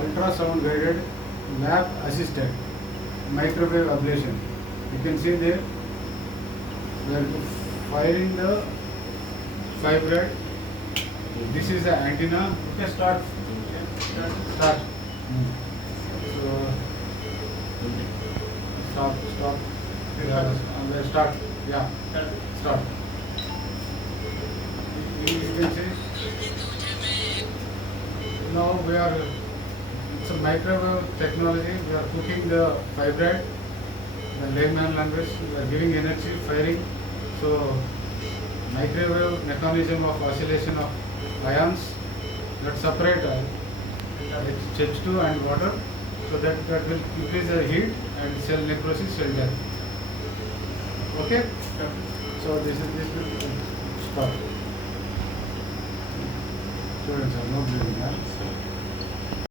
ultrasound guided lab assisted microwave ablation. You can see there we are firing the fibroid. This is the antenna. Okay, start. Start. So stop. Yeah, start. Yeah, start. You can see. Now it's a microwave technology. We are cooking the fibroid, the layman language. We are giving energy, firing. So microwave mechanism of oscillation of ions that separate H2 and water, so that will increase the heat and cell necrosis, cell death. Okay? So this will stop. Students are not doing that.